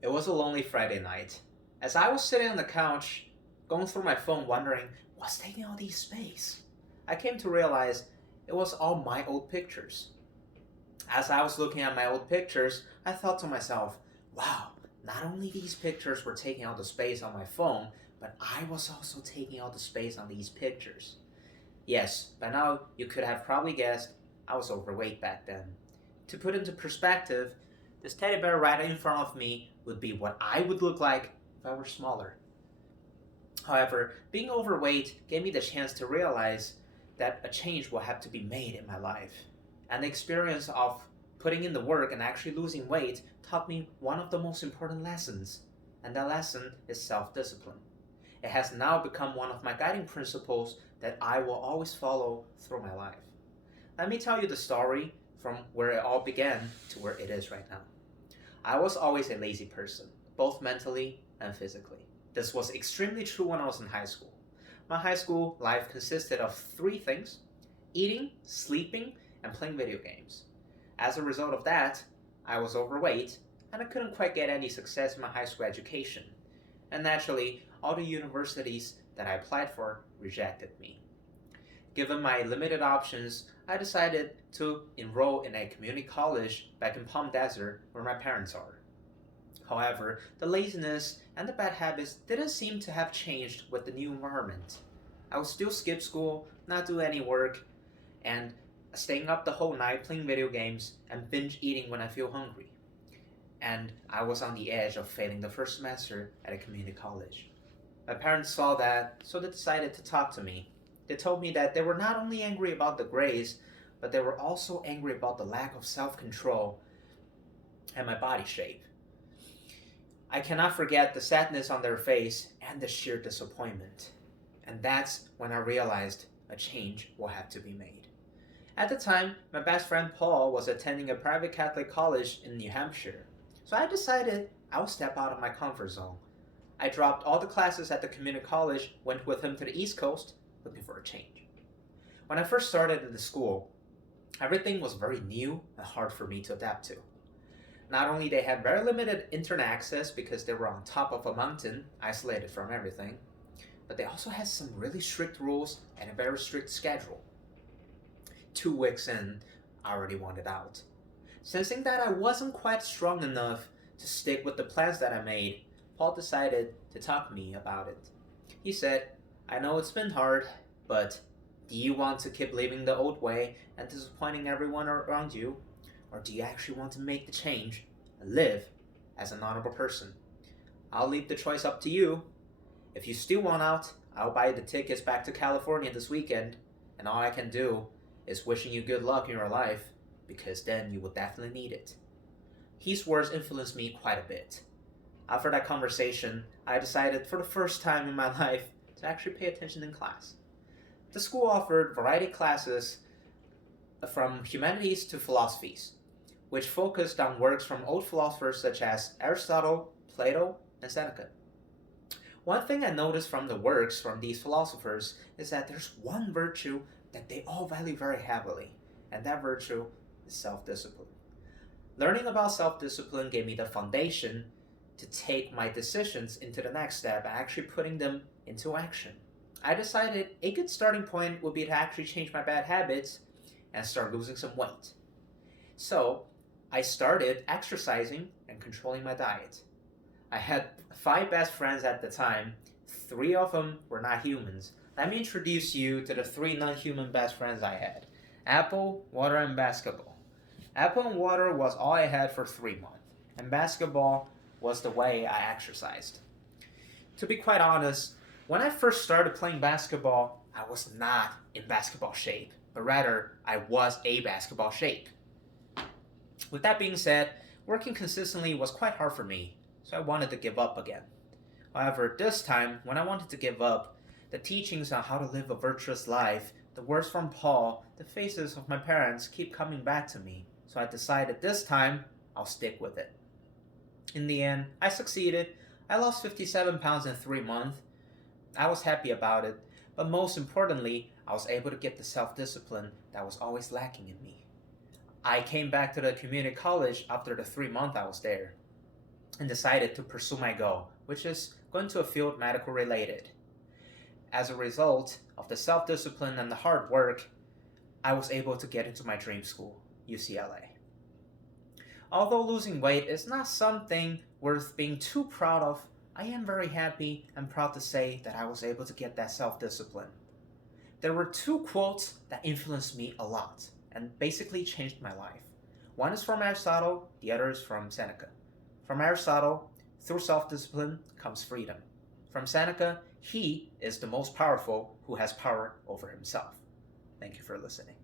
It was a lonely Friday night. As I was sitting on the couch, going through my phone, wondering what's taking all this space, I came to realize it was all my old pictures. As I was looking at my old pictures, I thought to myself, wow, not only these pictures were taking all the space on my phone, but I was also taking all the space on these pictures. Yes, by now you could have probably guessed I was overweight back then. To put into perspective, this teddy bear right in front of me would be what I would look like if I were smaller. However, being overweight gave me the chance to realize that a change will have to be made in my life. And the experience of putting in the work and actually losing weight taught me one of the most important lessons, and that lesson is self discipline. It has now become one of my guiding principles that I will always follow through my life. Let me tell you the story from where it all began to where it is right now. I was always a lazy person, both mentally and physically. This was extremely true when I was in high school. My high school life consisted of three things: eating, sleeping, and playing video games. As a result of that, I was overweight and I couldn't quite get any success in my high school education. And naturally, all the universities that I applied for rejected me. Given my limited options, I decided to enroll in a community college back in Palm Desert where my parents are. However, the laziness and the bad habits didn't seem to have changed with the new environment. I would still skip school, not do any work, and staying up the whole night playing video games and binge eating when I feel hungry. And I was on the edge of failing the first semester at a community college. My parents saw that, so they decided to talk to me. They told me that they were not only angry about the grades, but they were also angry about the lack of self control and my body shape. I cannot forget the sadness on their face and the sheer disappointment. And that's when I realized a change will have to be made. At the time, my best friend Paul was attending a private Catholic college in New Hampshire, so I decided I would step out of my comfort zone. I dropped all the classes at the community college, went with him to the East Coast, looking for a change. When I first started at the school, everything was very new and hard for me to adapt to. Not only they had very limited internet access because they were on top of a mountain, isolated from everything, but they also had some really strict rules and a very strict schedule. 2 weeks in, I already wanted out. Sensing that I wasn't quite strong enough to stick with the plans that I made, Paul decided to talk to me about it. He said, I know it's been hard, but do you want to keep living the old way and disappointing everyone around you? Or do you actually want to make the change and live as an honorable person? I'll leave the choice up to you. If you still want out, I'll buy you the tickets back to California this weekend, and all I can do is wishing you good luck in your life, because then you will definitely need it. His words influenced me quite a bit. After that conversation, I decided for the first time in my life to actually pay attention in class. The school offered variety classes from humanities to philosophies, which focused on works from old philosophers such as Aristotle, Plato, and Seneca. One thing I noticed from the works from these philosophers is that there's one virtue that they all value very heavily, and that virtue is self discipline. Learning about self discipline gave me the foundation to take my decisions into the next step and actually putting them into action. I decided a good starting point would be to actually change my bad habits and start losing some weight. So, I started exercising and controlling my diet. I had 5 best friends at the time. 3 of them were not humans. Let me introduce you to the 3 non-human best friends I had: Apple, water, and basketball. Apple and water was all I had for 3 months, and basketball was the way I exercised. To be quite honest, when I first started playing basketball, I was not in basketball shape, but rather I was a basketball shape. With that being said, working consistently was quite hard for me, so I wanted to give up again. However, this time, when I wanted to give up, the teachings on how to live a virtuous life, the words from Paul, the faces of my parents keep coming back to me, so I decided this time I'll stick with it. In the end, I succeeded. I lost 57 pounds in 3 months. I was happy about it, but most importantly, I was able to get the self discipline that was always lacking in me. I came back to the community college after the 3 months I was there. and decided to pursue my goal, which is going to a field medical related. As a result of the self discipline and the hard work, I was able to get into my dream school, UCLA. Although losing weight is not something worth being too proud of, I am very happy and proud to say that I was able to get that self discipline. There were two quotes that influenced me a lot and basically changed my life. One is from Aristotle, the other is from Seneca. From Aristotle, through self discipline comes freedom. From Seneca, he is the most powerful who has power over himself. Thank you for listening.